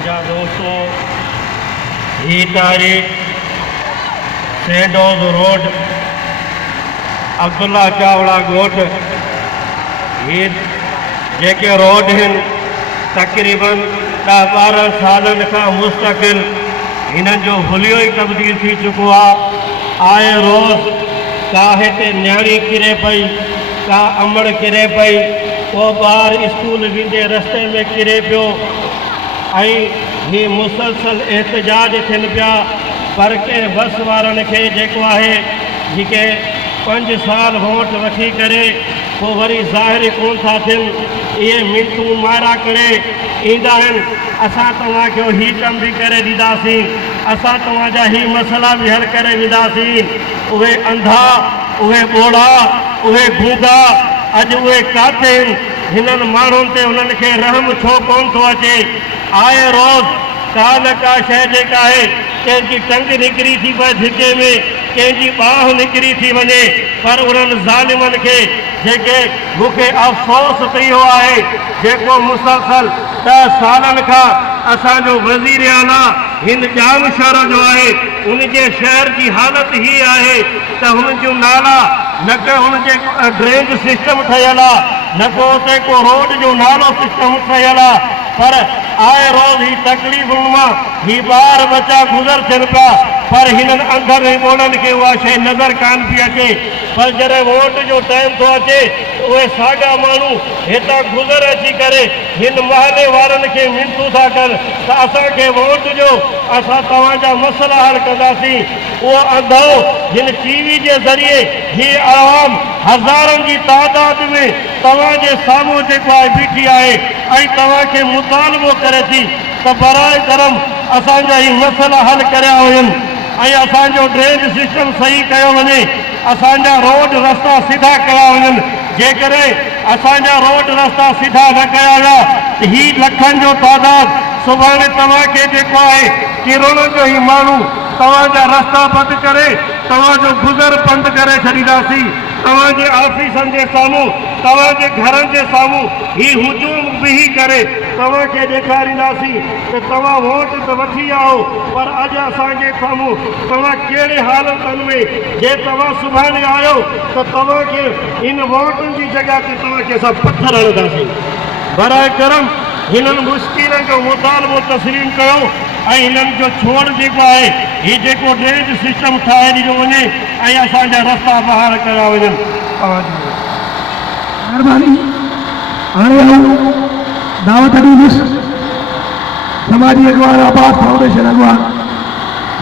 मुझा दोस्तों, ही तारीख सेंडोज रोड अब्दुल्ला चावड़ा गोठ ही जेके रोड हैं तकरीबन 10-12 सालन का मुस्तकिल इन जो हुलियो ही तब्दील थी चुको आए रोज़ का हिते न्याणी किरे पई, का अमड़ किरे पई, को ॿार स्कूल वेंदे रस्ते में किरे पियो। ही मुसलसल एहतजाज थियनि पिया, पर के बस वारनि खे जेको आहे जेके 5 साल वोट वठी करे पोइ वरी ज़ाहिर कोन था थियनि, इहे मिंटू मारा करे ईंदा आहिनि। असां तव्हांखे ही कम भी करे ॾींदासीं, असां तव्हांजा ही मसला भी हल करे ॾींदासीं। उहे अंधा, उहे ॿोड़ा, उहे गूंगा अॼु उहे काथे आहिनि? हिननि माण्हुनि ते उन्हनि खे रहम छो कोन थो अचे? आए रोज़ का न का शइ जेका आहे कंहिंजी टंग निकिरी थी पए धिके में, कंहिंजी बाह निकिरी थी वञे, पर उन्हनि ज़ालिमनि खे जेके मूंखे अफ़सोस थी वियो आहे जेको मुसलसल 10 सालनि खां असांजो वज़ीर आला हिन जाम शहर जो आहे, उनजे शहर जी हालत ही आहे त हुन जूं नाला न को हुनजे ड्रेनेज सिस्टम ठहियल आहे, न को उते को रोड जो नालो सिस्टम ठहियल आहे। पर आए रोज़ ही तकलीफ़ुनि मां ही ॿार बच्चा गुज़र थियनि पिया, पर हिननि अंधनि ऐं ॿोड़नि खे उहा शइ नज़र कान पई अचे। पर जॾहिं वोट जो टाइम थो अचे उहे साॻा माण्हू हितां गुज़र अची करे हिन महले वारनि खे मिनतूं था कनि त असांखे वोट ॾियो, असां तव्हांजा मसइला हल कंदासीं। उहो अंधो जिन टीवी जे ज़रिए ही आवाम हज़ारनि जी तादाद में तव्हांजे साम्हूं जेको आहे बीठी आहे ऐं तव्हांखे मुतालबो करे थी त बराए करम असांजा ही मसइला हल करिया वञनि ऐं असांजो ड्रेनेज सिस्टम सही कयो वञे, असांजा रोड रस्ता सीधा कया वञनि। जेकॾहिं असांजा रोड रस्ता सीधा न कया विया त ही लखनि जो तादाद सुभाणे तव्हांखे जेको आहे किरोड़नि जो ही माण्हू तव्हांजा रस्ता बंदि करे तव्हांजो गुज़र बंदि करे छॾींदासीं। तव्हांजे ऑफिसनि जे साम्हूं, तव्हांजे घरनि जे साम्हूं ही हुजूम बीही करे तव्हांखे ॾेखारींदासीं त तव्हां वोट त वठी आओ, पर अॼु असांजे साम्हूं तव्हां कहिड़े हालतुनि में जे तव्हां सुभाणे आयो त तव्हांखे इन वोटुनि जी जॻह ते तव्हांखे असां पथर हणंदासीं। बराए करम हिननि मुश्किलनि जो मुतालबो तस्लीम कयो ऐं हिननि जो छोड़ जेको आहे ही जेको ड्रेनेज सिस्टम ठाहे ॾिनो वञे ऐं असांजा रस्ता बहाल कया वञनि। महिरबानी। हाणे दावत ॾींदुसि समाजी अॻवान आबाद फाउंडेशन अॻवान